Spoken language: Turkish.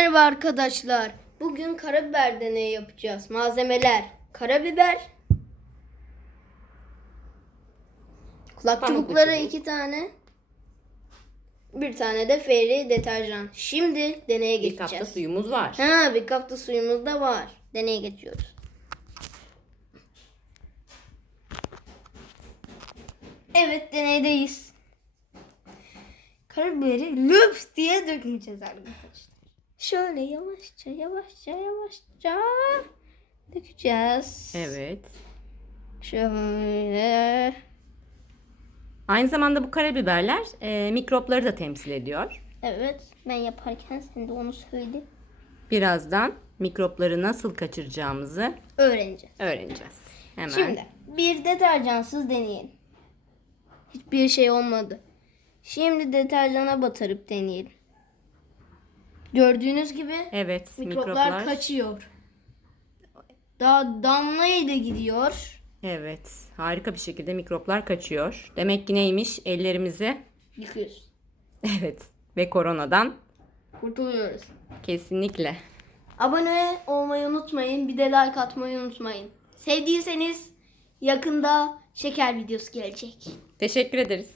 merhaba arkadaşlar. Bugün karabiber deneyi yapacağız. Malzemeler: karabiber, kulak çubukları iki tane, bir tane de feri deterjan. Şimdi deneye Bir kapta geçeceğiz. suyumuz var. Ha, bir kapta suyumuz da var. Deneye geçiyoruz. Evet deneydeyiz. Karabiberi löps diye dökeceğiz arkadaşlar. Şöyle yavaşça yavaşça yavaşça dökeceğiz. Evet. Şöyle. Aynı zamanda bu karabiberler e, mikropları da temsil ediyor. Evet ben yaparken sen de onu söyle. Birazdan mikropları nasıl kaçıracağımızı Öğreneceğiz. öğreneceğiz. Hemen. Şimdi bir deterjansız deneyelim. Hiçbir şey olmadı. Şimdi deterjana batırıp deneyelim. Gördüğünüz gibi Evet, mikroplar, mikroplar. kaçıyor. Daha damlayla gidiyor. Evet, harika bir şekilde mikroplar kaçıyor. Demek ki neymiş? Ellerimizi Yıkıyoruz. evet ve koronadan Kurtuluyoruz. kesinlikle. Abone olmayı unutmayın. Bir de like atmayı unutmayın. Sevdiyseniz yakında şeker videosu gelecek. Teşekkür ederiz.